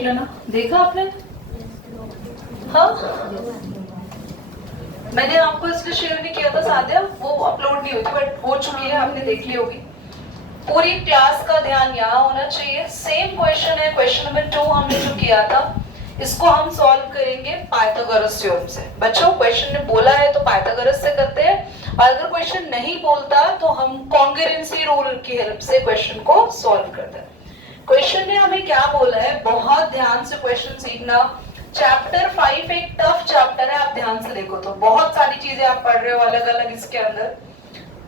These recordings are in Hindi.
लेना, देखा आपने? हाँ, मैंने आपको इसलिए शेयर नहीं किया था सादिया, वो अपलोड नहीं होती, बट हो चुकी है, आपने देख ली होगी। पूरी क्लास का ध्यान यहाँ होना चाहिए। सेम क्वेश्चन है, क्वेश्चन नंबर 2 हमने जो किया था, इसको हम सॉल्व करेंगे पाइथागोरस थ्योरम से। बच्चों क्वेश्चन ने बोला है तो पाइथागोरस से करते हैं, और अगर क्वेश्चन नहीं बोलता तो हम कॉन्ग्रुएंसी रूल की हेल्प से क्वेश्चन को सॉल्व करते हैं। क्वेश्चन ने हमें क्या बोला है, बहुत ध्यान से क्वेश्चन सीखना। चैप्टर 5 एक टफ चैप्टर है, आप ध्यान से देखो तो बहुत सारी चीजें आप पढ़ रहे हो अलग अलग इसके अंदर।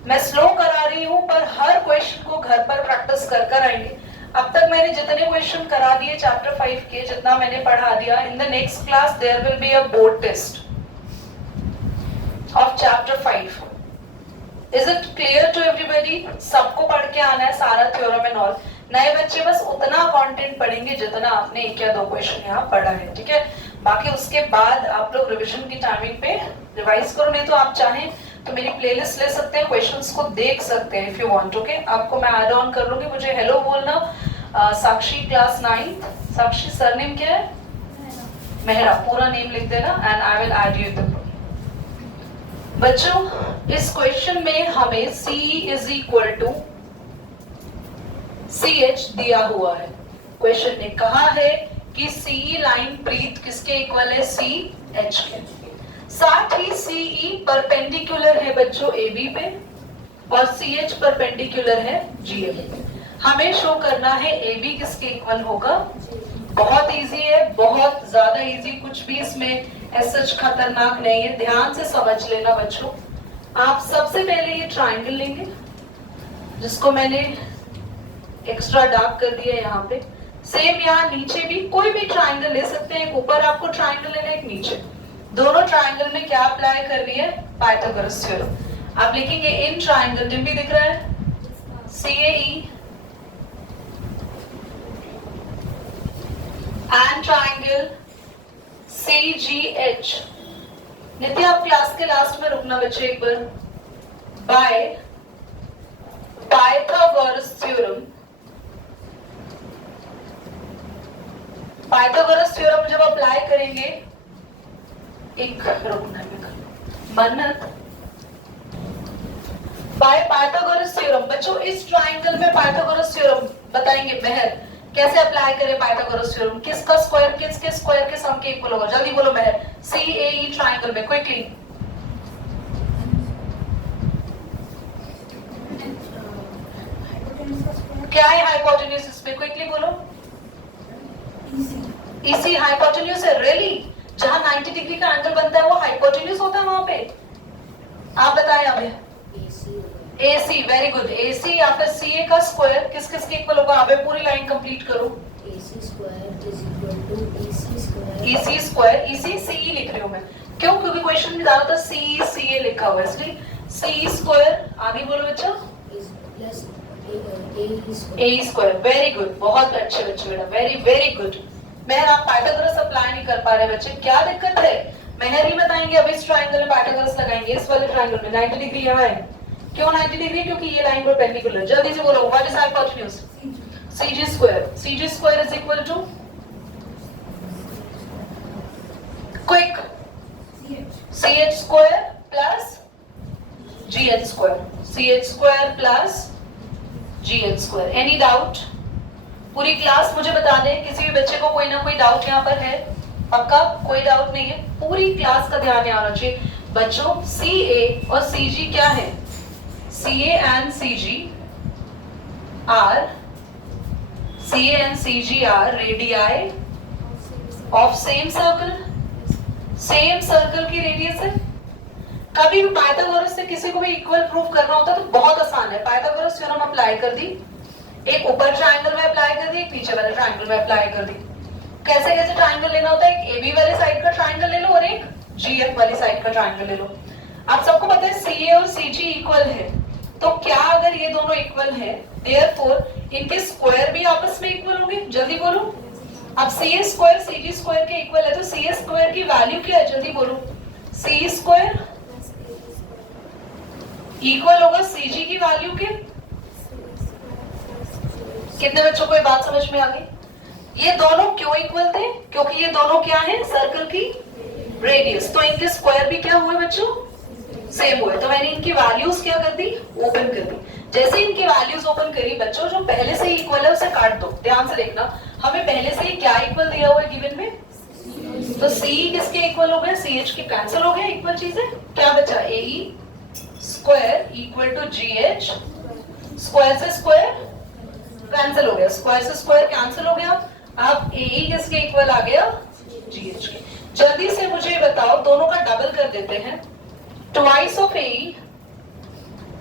मैं स्लो करा रही हूँ, पर हर क्वेश्चन को घर पर प्रैक्टिस कर कर आएंगे। अब तक मैंने जितने क्वेश्चन करा दिए चैप्टर 5 के, जितना मैंने पढ़ा दिया, in the next class there will be a board test of chapter 5। Is it clear to everybody? सबको पढ़ के आना है सारा थ्योरम एंड ऑल। नए बच्चे बस उतना कंटेंट पढ़ेंगे जितना आपने एक या दो क्वेश्चन यहाँ पढ़ा है, ठीक है? बाकी उसके बाद आप लोग रिवीजन की टाइमिंग पे रिवाइज करो, नहीं तो आप चाहें तो मेरी प्लेलिस्ट ले सकते हैं, क्वेश्चंस को देख सकते हैं इफ यू वांट। ओके, आपको मैं ऐड ऑन कर लूंगी, मुझे हेलो बोलना। साक्षी क्लास 9th, साक्षी सरनेम क्या है? मेहरा, पूरा नेम लिख देना and I will add you in the group. बच्चों इस क्वेश्चन में हमें C is equal to CH दिया हुआ है। क्वेश्चन ने कहा है कि CE लाइन प्रीत किसके इक्वल है? CH के। साथ ही CE परपेंडिकुलर है बच्चों AB पे, और CH परपेंडिकुलर है GA पे। हमें शो करना है AB किसके इक्वल होगा। बहुत इजी है, बहुत ज्यादा इजी, कुछ भी इसमें सच खतरनाक नहीं है, ध्यान से समझ लेना बच्चों। आप सबसे पहले ये ट्राइंगल लेंगे, जिसको मैंने एक्स्ट्रा डार्क कर दिया यहाँ पे। सेम यहाँ नीचे भी कोई भी ट्राइंगल ले सकते हैं, एक ऊपर आपको ट्राइंगल लेना है, एक नीचे। दोनों ट्राइंगल में क्या अप्लाई करनी है? Pythagoras theorem. आप लिखेंगे इन ट्राइंगल, जिन भी दिख रहा है CAE एंड ट्राइंगल CGH। नित्य आप क्लास के लास्ट में रुकना बच्चे एक बार। By Pythagoras theorem, Pythagoras theorem जब अप्लाई करेंगे, एक रुकना मन्नत, बाय पाइथागोरस थ्योरम। बच्चों इस ट्राइंगल में पाइथागोरस थ्योरम बताएंगे मेहर, कैसे अप्लाई करें पाइथागोरस थ्योरम, किसका स्क्वायर किसके स्क्वायर के सम के इक्वल होगा। जल्दी बोलो मेहर। CAE ट्राइंगल में क्विकली। क्या है हाइपोटेन्यूज इसमें? क्विकली बोलो। EC हाइपोटेन्यूज है। रियली? जहां 90 डिग्री का एंगल बनता है वो हाइपोटेन्यूज होता है वहां पे? आप बताएं अभी। AC, very good. AC या फिर CA का स्क्वायर किस किस के इक्वल होगा? अबे पूरी लाइन कंप्लीट करो। AC square is equal to EC square. EC square, EC CE लिख रही हूं मैं, क्यों? क्योंकि क्वेश्चन में ज्यादातर CE CA लिखा हुआ है, इसलिए CE स्क्वायर। आगे बोलो बच्चा। Plus AE square, very good, बहुत अच्छे बच्चे बेटा, वेरी वेरी गुड। मेहर आप पाइथागोरस अप्लाई नहीं कर पा रहे बच्चे, क्या दिक्कत है? मेहर ही बताएंगे। अब इस ट्राइंगल में पाइथागोरस लगाएंगे, इस वाले ट्राइंगल में 90 डिग्री यहाँ है। क्यों 90 डिग्री? क्योंकि ये लाइन परपेंडिकुलर। जल्दी से बोलो, what is hypotenuse? CG square. CG square is equal to quick CH square plus GH square. CH square plus GH square. Any doubt? पूरी क्लास मुझे बता दें, किसी भी बच्चे को कोई ना कोई डाउट यहाँ पर है? पक्का कोई डाउट नहीं है? पूरी क्लास का ध्यान यहाँ होना चाहिए बच्चों। CA और CG क्या है? CA and CG are radii of same circle। Same circle की रेडियस है। कभी भी पाइथागोरस से किसी को भी इक्वल प्रूव करना होता है तो बहुत आसान है। पाइथागोरस थ्योरम अप्लाई कर दी, एक ऊपर ट्राइंगल में अप्लाई कर दी, एक नीचे वाले ट्राइंगल में अप्लाई कर दी। कैसे कैसे ट्राइंगल लेना होता है? एक AB वाले साइड का ट्राइंगल ले लो और एक GF वाली साइड का ट्राइंगल ले लो। आप सबको पता है CA और CG इक्वल है, तो क्या अगर ये दोनों इक्वल है, देयरफॉर इनके स्क्वायर भी आपस में इक्वल होंगे। जल्दी बोलो। अब CA स्क्वायर CG स्क्वायर के इक्वल है, तो CA स्क्वायर की वैल्यू क्या है? जल्दी बोलो। CE स्क्वायर इक्वल होगा CG की वैल्यू के। कितने बच्चों को ये बात समझ में आ गई? ये दोनों क्यों इक्वल थे? क्योंकि ये दोनों क्या है? सर्कल की रेडियस। तो इनके स्क्वायर भी क्या हुए बच्चों? सेम हुए। तो मैंने इनकी वैल्यूज क्या कर दी? ओपन कर दी। जैसे इनकी वैल्यूज ओपन करी बच्चों, जो पहले से ही इक्वल है उसे काट दो। ध्यान से देखना, हमें पहले से ही क्या इक्वल दिया हुआ है गिवन में? तो C किसके इक्वल हो गए? CH के कैंसिल हो गया, इक्वल चीजें। क्या बचा? AE square equal to GH, square से स्क्वायर कैंसिल हो गया, स्क्वायर से स्क्वायर कैंसिल हो गया। अब AE किसके इक्वल आ गया? GH के। जल्दी से मुझे बताओ, दोनों का डबल कर देते हैं। Twice of AE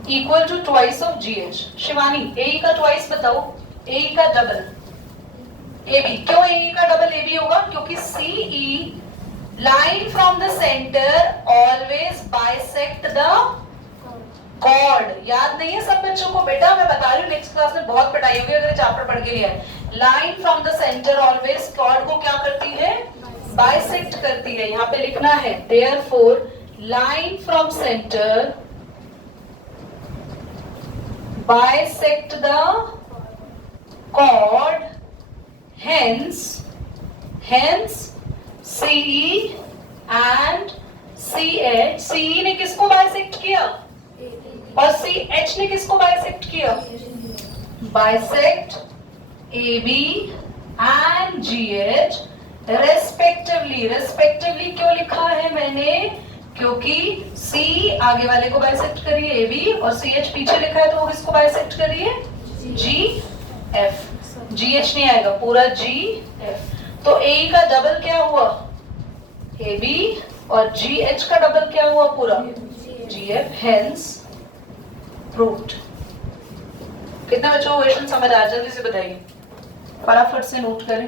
equal to twice of GH। Shivani, AE का ट्वाइस बताओ, AE का डबल AB। क्यों AE का डबल AB होगा? क्योंकि CE line from the centre always bisect the chord. याद नहीं है सब बच्चों को? बेटा मैं बता रही हूँ, नेक्स्ट क्लास में बहुत पढ़ाई होगी अगर चैप्टर पढ़ के लिया है। Line from the centre always chord को क्या करती है? बाइसेक्ट करती है। यहाँ पे लिखना है therefore line from centre bisect the chord, hence CE and CH। CE ने किसको बाइसेक्ट किया? और CH ने किसको बाइसेक्ट किया? Bisect AB and GH respectively. Respectively क्यों लिखा है मैंने? क्योंकि C आगे वाले को बाइसेक्ट करिए AB, और CH पीछे लिखा है तो वो किसको बाइसेक्ट करिए? GF। GH नहीं आएगा, पूरा GF। तो AE का डबल क्या हुआ? AB, और GH का डबल क्या हुआ? पूरा GF। Hence proved. कितना बच्चों को क्वेश्चन समझ आ? जल्दी से बताइए, फटाफट से नोट करें।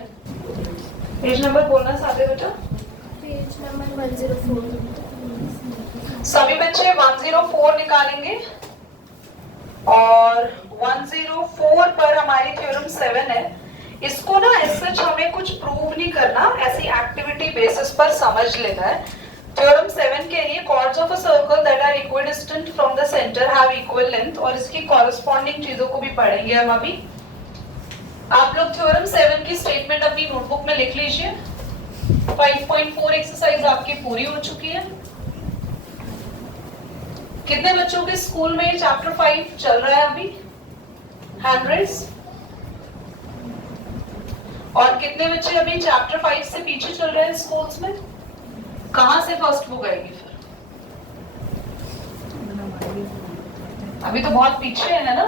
पेज नंबर बोलना साथे बेटा। Page number 104। सभी बच्चे 104 निकालेंगे, और 104 पर हमारी थ्योरम 7 है। इसको ना सच हमें कुछ प्रूव नहीं करना, ऐसी एक्टिविटी बेसिस पर समझ लेना है। थ्योरम 7 के लिए chords of a circle that are equidistant from the centre have equal length, और इसकी कॉरेस्पॉन्डिंग चीजों को भी पढ़ेंगे हम अभी। आप लोग थ्योरम 7 की स्टेटमेंट अपनी नोटबुक में लिख लीजिए। 5.4 एक्सरसाइज आपकी पूरी हो चुकी है। कितने बच्चों के स्कूल में चैप्टर 5 चल रहा है अभी? हंड्रेड्स। और कितने बच्चे अभी चैप्टर 5 से पीछे चल रहे हैं स्कूल्स में? कहां से फर्स्ट बुक आएगी फिर? अभी तो बहुत पीछे है ना?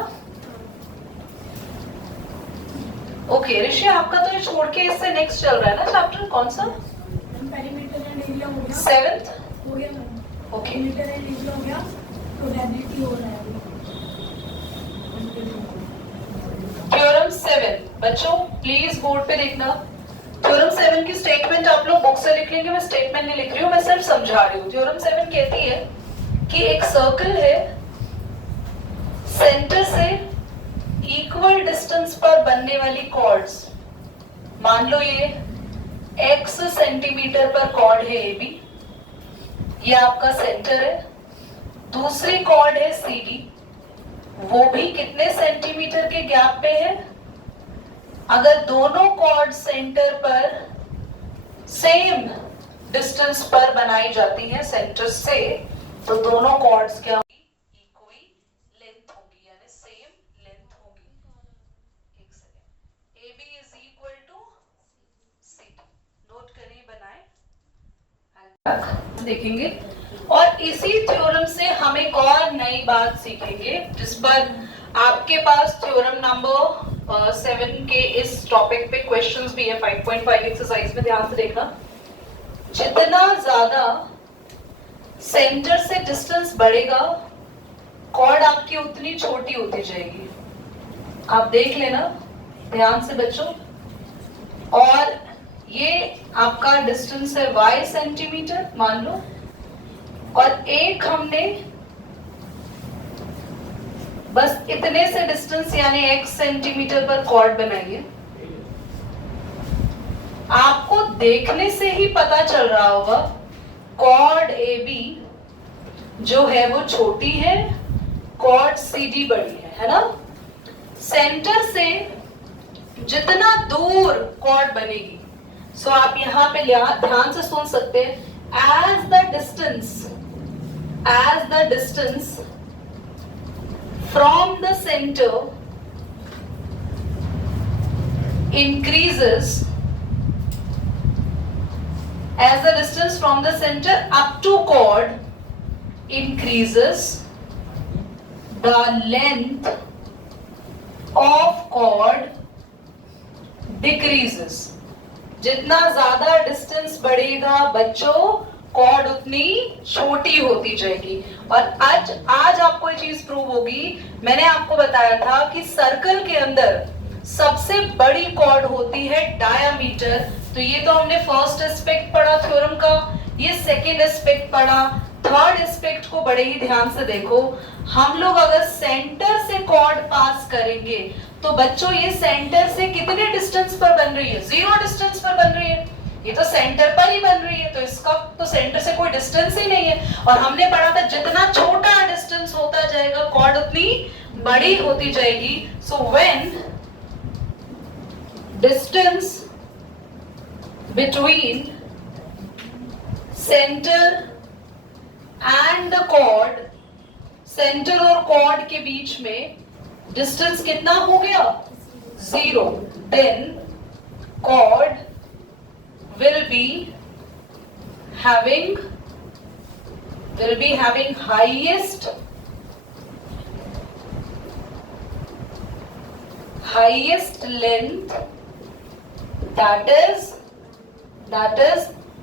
ओके ऋषि, आपका तो ये छोड़ के इससे नेक्स्ट चल रहा है ना चैप्टर? कौन सा? पेरीमीटर एंड एरिया हो गया। 7th हो गया ma'am. Okay. Perimeter and area हो गया, प्रोबेबिलिटी हो रहा है। थ्योरम 7 बच्चों प्लीज बोर्ड पे देखना। थ्योरम 7 की स्टेटमेंट आप लोग बुक से लिख लेंगे, मैं स्टेटमेंट नहीं लिख रही हूँ, मैं सिर्फ समझा रही हूँ। थ्योरम 7 कहती है कि एक सर्कल है, सेंटर से इक्वल डिस्टेंस पर बनने वाली कॉर्ड्स, मान लो ये x सेंटीमीटर पर कॉर्ड है AB, ये आपका सेंटर है। दूसरी कॉर्ड है CD, वो भी कितने सेंटीमीटर के गैप पे है? अगर दोनों कॉर्ड सेंटर पर सेम डिस्टेंस पर बनाई जाती है सेंटर से, तो दोनों कॉर्ड्स क्या होगी? इक्वल लेंथ होगी, यानी सेम लेंथ होगी। एक second, AB is equal to CD। Note करिए, बनाए, देखेंगे। और इसी थ्योरम से हम एक और नई बात सीखेंगे, जिस पर आपके पास थ्योरम नंबर 7 के इस टॉपिक पे क्वेश्चंस भी है। 5.5 एक्सरसाइज में ध्यान से देखना। जितना ज्यादा सेंटर से डिस्टेंस बढ़ेगा, कॉर्ड आपकी उतनी छोटी होती जाएगी। आप देख लेना ध्यान से बच्चों। और ये आपका डिस्टेंस है y सेंटीमीटर मान लो, और एक हमने बस इतने से डिस्टेंस यानी x सेंटीमीटर पर कॉर्ड बनाई है। आपको देखने से ही पता चल रहा होगा कॉर्ड AB जो है वो छोटी है, कॉर्ड CD बड़ी है ना? सेंटर से जितना दूर कॉर्ड बनेगी, सो आप यहां पे ध्यान से सुन सकते हैं, as the distance from the centre increases, as the distance from the center up to chord increases, the length of chord decreases. जितना ज्यादा डिस्टेंस बढ़ेगा बच्चों, कॉर्ड उतनी छोटी होती जाएगी। और आज आपको ये चीज प्रूव होगी। मैंने आपको बताया था कि सर्कल के अंदर सबसे बड़ी कॉर्ड होती है डायामीटर। तो ये तो हमने फर्स्ट एस्पेक्ट पढ़ा थ्योरम का, ये सेकंड एस्पेक्ट पढ़ा। थर्ड एस्पेक्ट को बड़े ही ध्यान से देखो। हम लोग अगर सेंटर से कॉर्ड पास करेंगे तो बच्चों ये सेंटर से कितने डिस्टेंस पर बन रही है? 0 डिस्टेंस पर बन रही है। ये तो सेंटर पर ही बन रही है, तो इसका तो सेंटर से कोई डिस्टेंस ही नहीं है। और हमने पढ़ा था जितना छोटा डिस्टेंस होता जाएगा कॉर्ड उतनी बड़ी होती जाएगी। So when distance between center and the chord, center और chord के बीच में distance कितना हो गया? 0. Then chord will be having highest length, that is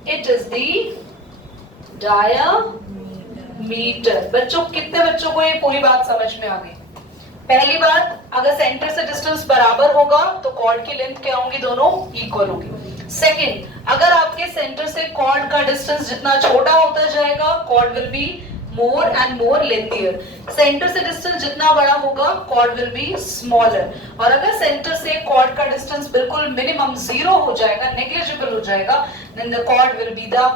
it is the diameter. बच्चों, कितने बच्चों को ये पूरी बात समझ में आ गई? पहली बात, अगर सेंटर से डिस्टेंस बराबर होगा तो कॉर्ड की लेंथ क्या होंगी? दोनों इक्वल होगी। सेकंड, अगर आपके सेंटर से कॉर्ड का डिस्टेंस जितना छोटा होता जाएगा chord will be more and more lengthier. Centre से डिस्टेंस जितना बड़ा होगा कॉर्ड विल बी स्मॉलर। और अगर सेंटर से कॉर्ड का डिस्टेंस बिल्कुल मिनिमम 0 हो जाएगा, नेग्लिजिबल हो जाएगा, then the cord will be the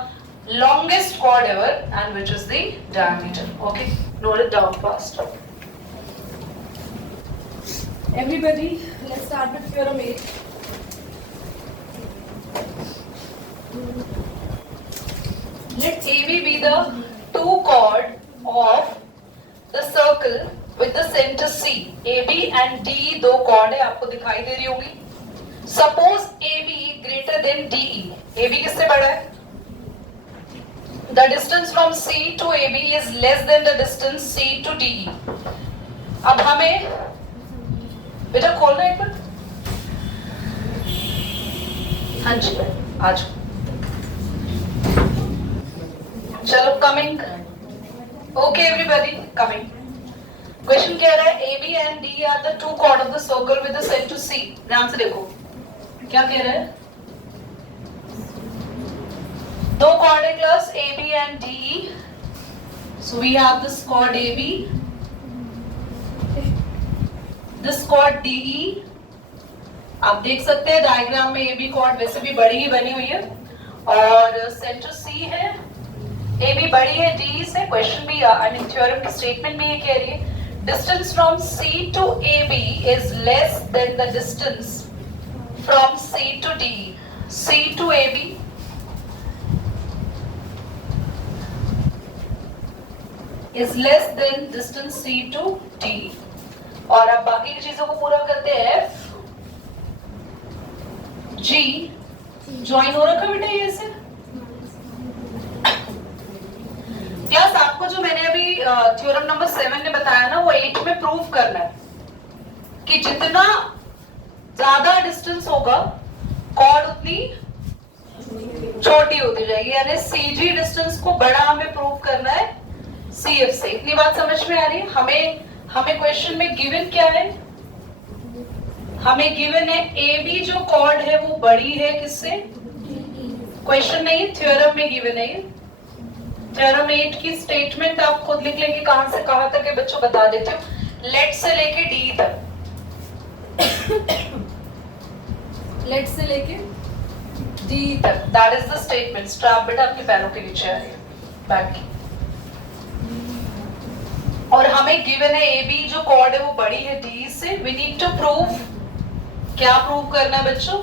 longest cord ever and which is the diameter. Okay, note it down fast. Everybody, let's start with theorem 8. Let AB be the two chord of the circle with the center C. AB and DE दो chord है, आपको दिखाई दे रही होगी। Suppose AB greater than DE. AB किससे बड़ा है? The distance from C to AB is less than the distance C to DE. अब हमें बेटा खोलना एक बार। हाँ जी, आज चलो coming. Okay everybody, coming. Question कह रहा है AB and D are the two chord of the circle with the center C. ध्यान से देखो क्या कह रहा है। दो chord है class AB and DE. So we have this chord AB, this chord DE. आप देख सकते हैं डायग्राम में AB chord वैसे भी बड़ी ही बनी हुई है और सेंटर C है। AB बड़ी है D से। क्वेश्चन भी आई मीन थ्योरम की स्टेटमेंट भी ये कह रही है, distance from C to AB is less than the distance from C to D. C to AB is less than distance C to D. और अब बाकी की चीजों को पूरा करते हैं। F G ज्वाइन हो रखा बेटा ये से क्लास। आपको जो मैंने अभी थ्योरम नंबर 7 ने बताया ना, वो 8 में प्रूव करना है कि जितना ज्यादा डिस्टेंस होगा कॉर्ड उतनी छोटी होती जाएगी। यानी CG डिस्टेंस को बड़ा हमें प्रूव करना है CF से। इतनी बात समझ में आ रही है? हमें क्वेश्चन में गिवन क्या है? हमें गिवन है AB जो कॉर्ड है वो बड़ी है किससे? क्वेश्चन नहीं, थ्योरम में गिवन है। थ्योरम 8 की स्टेटमेंट आप खुद लिख लेंगे कहां से कहां तक है बच्चों, बता देती हूँ। लेट से लेके डी तक, लेट से लेके डी तक, that is the statement. Strap बेटा आपके पैरों के नीचे आ रही है, बैक की। और हमें गिवन है AB जो कॉर्ड है वो बड़ी है D से। वी नीड टू प्रूव क्या प्रूव करना है बच्चों?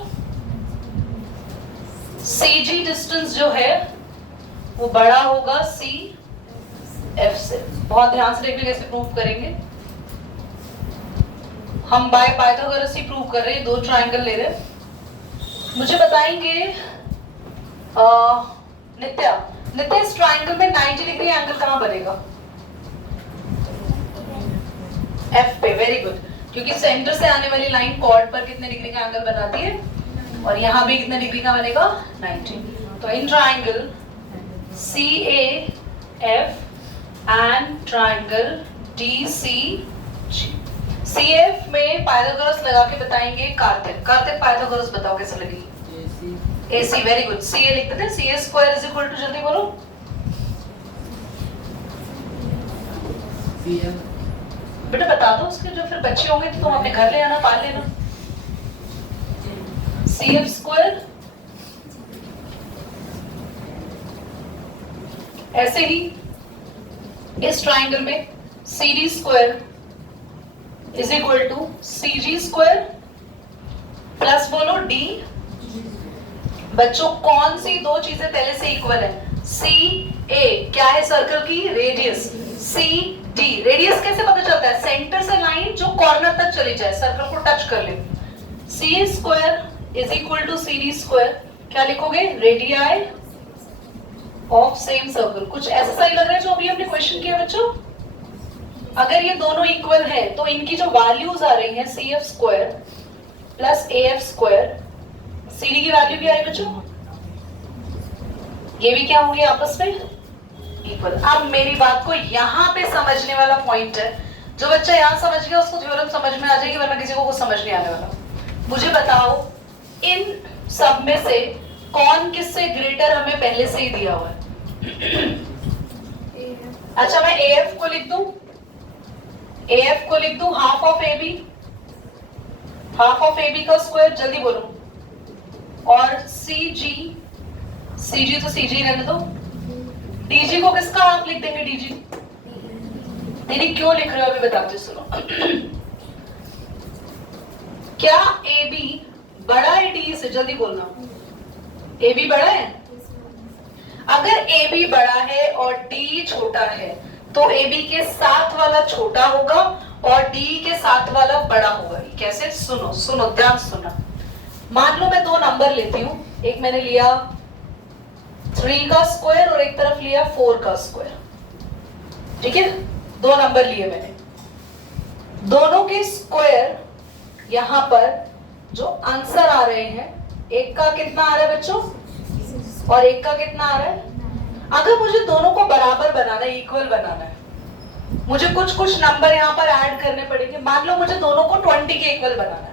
CG डिस्टेंस जो है वो बड़ा होगा CF से। बहुत ध्यान से देखिए कैसे प्रूव करेंगे। हम बाय पाइथागोरस ही प्रूव कर रहे हैं, दो ट्रायंगल ले रहे हैं। मुझे बताएंगे नित्या इस ट्रायंगल में 90 डिग्री एंगल कहाँ बनेगा? F पे। वेरी गुड, क्योंकि सेंटर से आने वाली लाइन कॉर्ड पर कितने डिग्री का एंगल बनाती है, और यहाँ भी कितने डिग्री का बनेगा? 90। तो in triangle CAF and triangle DCG, CF में पाइथागोरस लगा के बताएंगे कार्तिक पाइथागोरस बताओ कैसे लगेगी? AC। वेरी गुड, CA लिखते थे, CA square is equal to, जल्दी बोलो। बेटा बता दो उसके, जो फिर बच्चे होंगे तो तुम अपने घर ले आना, पाल लेना। CF स्क्वायर, ऐसे ही इस ट्रायंगल में CD square is equal to CG square plus बोलो D। बच्चों कौन सी दो चीजें पहले से इक्वल है? CA क्या है सर्कल की? रेडियस। CD रेडियस कैसे पता चलता है? सेंटर से लाइन जो कॉर्नर तक चली जाए, सर्कल को टच कर ले। CA square is equal to CD square, क्या लिखोगे? Radii of same circle. कुछ ऐसा सही लग रहा है जो अभी हमने क्वेश्चन किया बच्चों? अगर ये दोनों इक्वल है तो इनकी जो वैल्यूज आ रही है CF square plus AF square, CD की वैल्यू भी आई बच्चों, ये भी क्या होंगे आपस में? इक्वल। अब मेरी बात को यहाँ पे समझने वाला पॉइंट है, जो बच्चा यहाँ समझ गया उसको थ्योरम समझ में आ जाएगी, वरना किसी को कुछ समझ नहीं आने वाला। मुझे बताओ इन सब में से कौन किससे ग्रेटर हमें पहले से ही दिया हुआ है? अच्छा मैं AF को लिख दूं, AF को लिख दूं हाफ ऑफ AB का स्क्वायर, जल्दी बोलो। और CG तो CG रहने दो। DG को किसका हाफ लिख देंगे? DG। दीदी क्यों लिख रहे हो अभी बताते सुनो। क्या AB बड़ा है D से? जल्दी बोलना। AB बड़ा है? अगर AB बड़ा है और D छोटा है तो AB के साथ वाला छोटा होगा और D के साथ वाला बड़ा होगा। कैसे? सुनो ध्यान सुनना। मान लो मैं दो नंबर लेती हूं, एक मैंने लिया 3 का स्क्वायर और एक तरफ लिया 4 का स्क्वायर, ठीक है? दो नंबर लिए मैंने, दोनों के स्क्वायर यहां पर जो आंसर आ रहे हैं, एक का कितना आ रहा है बच्चों और एक का कितना आ रहा है? अगर मुझे दोनों को बराबर बनाना है, इक्वल बनाना है, मुझे कुछ नंबर यहाँ पर ऐड करने पड़ेंगे। मान लो मुझे दोनों को 20 के इक्वल बनाना है,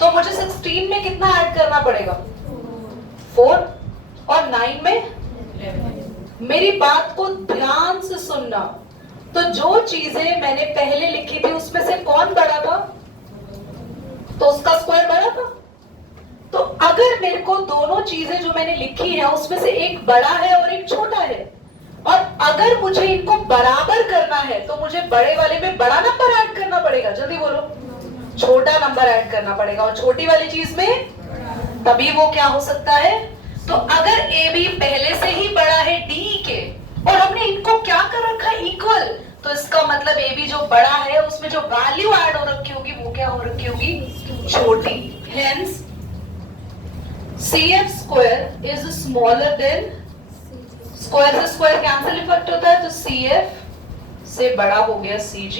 तो मुझे 16 में कितना ऐड करना पड़ेगा? 4 और 9 में 11। मेरी बात को ध्यान से सुनना। तो जो चीजें मैंने पहले लिखी थी उसमें से कौन बड़ा था? तो उसका स्क्वायर बड़ा था। तो अगर मेरे को दोनों चीजें जो मैंने लिखी है उसमें से एक बड़ा है और एक छोटा है, और अगर मुझे इनको बराबर करना है तो मुझे बड़े वाले में बड़ा नंबर ऐड करना पड़ेगा, जल्दी बोलो, छोटा नंबर ऐड करना पड़ेगा, और छोटी वाली चीज में तभी वो क्या हो सकता है। तो अगर AB पहले से ही बड़ा है D के और हमने इनको क्या कर रखा है? इक्वल, तो इसका मतलब AB जो बड़ा है उसमें जो वैल्यू ऐड हो रखी होगी वो क्या हो रखी होगी? छोटी। Hence CF square is smaller than, square से स्क्वायर कैंसिल इफेक्ट होता है, तो CF से बड़ा हो गया CG।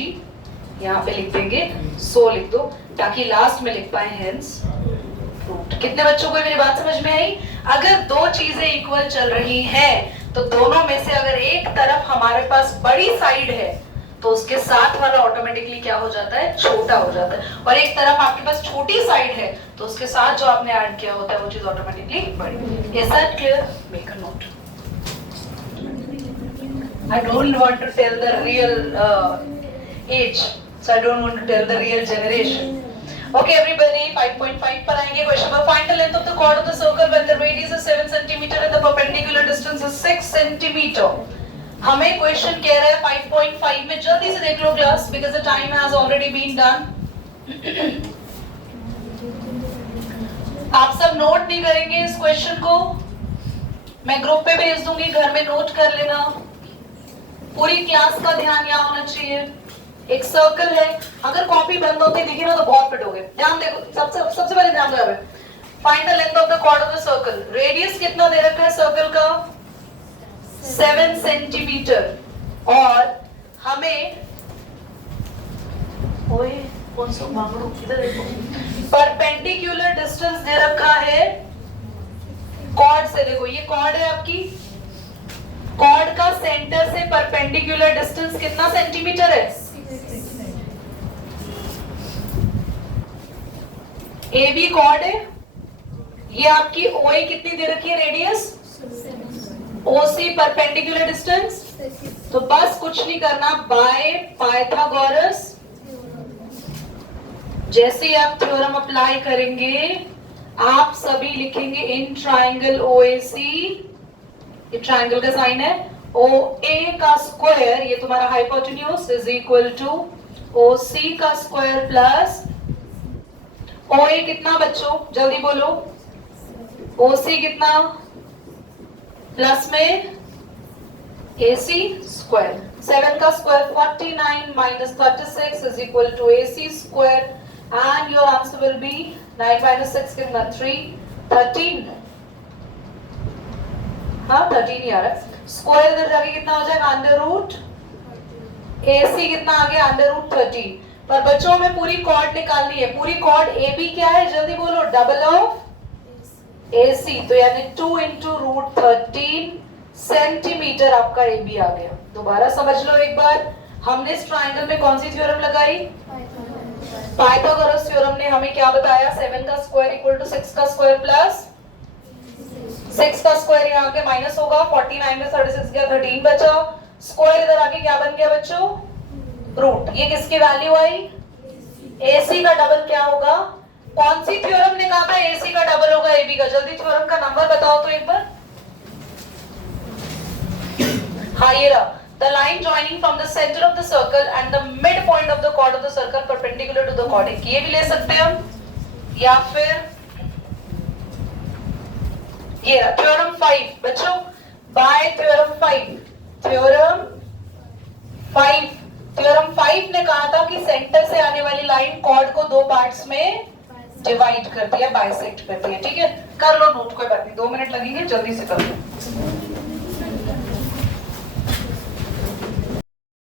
यहाँ पे लिख देंगे 100 लिख दो ताकि लास्ट में लिख पाए हेंस प्रूव्ड। कितने बच्चों को मेरी बात समझ में आई? अगर दो चीजें इक्वल चल रही हैं तो दोनों में से अगर एक तरफ हमारे पास बड़ी साइड है तो उसके साथ वाला ऑटोमेटिकली क्या हो जाता है? छोटा हो जाता है, और एक तरफ आपके पास छोटी साइड है तो उसके साथ जो आपने ऐड किया होता है वो चीज ऑटोमेटिकली बड़ी। Is that clear? Make a note. I don't want to tell the real age, so I don't want to tell the real generation. Okay, everybody, 5.5 पर आएंगे. Question number: find the length of the chord of the circle when the radius is 7 centimeter and the perpendicular distance is 6 centimeter. हमें क्वेश्चन कह रहा है 5.5 में, जल्दी से देख लो class, because the time has already been done. आप सब नोट नहीं करेंगे इस क्वेश्चन को? मैं ग्रुप पे भेज दूंगी, घर में नोट कर लेना। पूरी क्लास का ध्यान यहाँ होना चाहिए। एक सर्कल है, अगर कॉपी बंद होती दिखी ना तो बहुत पिटोगे। ध्यान देखो, सबसे पहले ध्यान दो। Find the length of the chord of the circle. Radius कितना दे रखा है सर्कल का? 7 सेंटीमीटर। और हमें ओए कौन सा मांगो इधर देखो, परपेंडिकुलर डिस्टेंस दे रखा है कॉर्ड से। देखो ये कॉर्ड है आपकी, कॉर्ड का सेंटर से परपेंडिकुलर डिस्टेंस कितना सेंटीमीटर है? ए बी कॉर्ड है, ये आपकी ओए कितनी दे रखी है रेडियस? ओसी परपेंडिकुलर डिस्टेंस। तो बस कुछ नहीं करना, बाय पाइथागोरस जैसे ही आप थ्योरम अप्लाई करेंगे आप सभी लिखेंगे इन ट्राइंगल ओएसी, ये ट्राइंगल का साइन है, OA का स्क्वायर, ये तुम्हारा hypotenuse, is equal to OC का स्क्वायर प्लस OA कितना बच्चों जल्दी बोलो, OC कितना प्लस में AC स्क्वायर। 7 का square 49 minus 36 is equal to AC square and your answer will be 9 minus 6 कितना 3 13। हाँ 13 ही आ रहा है। स्क्वायर इधर जाके कितना हो जाएगा अंडर रूट, AC कितना आ गया अंडर रूट 13। पर बच्चों में पूरी कॉर्ड निकालनी है। पूरी कॉर्ड AB क्या है जल्दी बोलो? डबल ऑफ AC, तो यानी 2 इंटू रूट 13 सेंटीमीटर आपका AB आ गया। दोबारा समझ लो एक बार, हमने इस ट्राइंगल में कौन सी थ्योरम लगाई? पाइथागोरस थ्योरम ने हमें क्या बताया? 7 का स्क्वायर इक्वल टू 6 का स्क्वायर प्लस 6 का स्क्वायर यहाँ के माइनस होगा, 49 में 36 गया 13 बचा, स्क्वायर इधर आके क्या बन गया बच्चों? रूट। ये किसकी वैल्यू आई? AC का डबल क्या होगा? कौन सी थ्योरम ने कहा था AC का डबल होगा AB का? जल्दी थ्योरम का नंबर बताओ तो एक बार। हाँ ये रहा, the line joining from the center of the circle and the midpoint of the chord of the circle perpendicular to the chord। ये भी ले सकते हैं हम, या फिर ये रहा थ्योरम 5 बच्चों, बाय थ्योरम 5। थ्योरम 5 ने कहा था कि सेंटर से आने वाली लाइन कॉर्ड को दो पार्ट्स में डिवाइड करती है, बाइसेक्ट करती है। ठीक है, कर लो नोट, कोई बात नहीं, 2 मिनट लगेंगे, जल्दी से कर लो।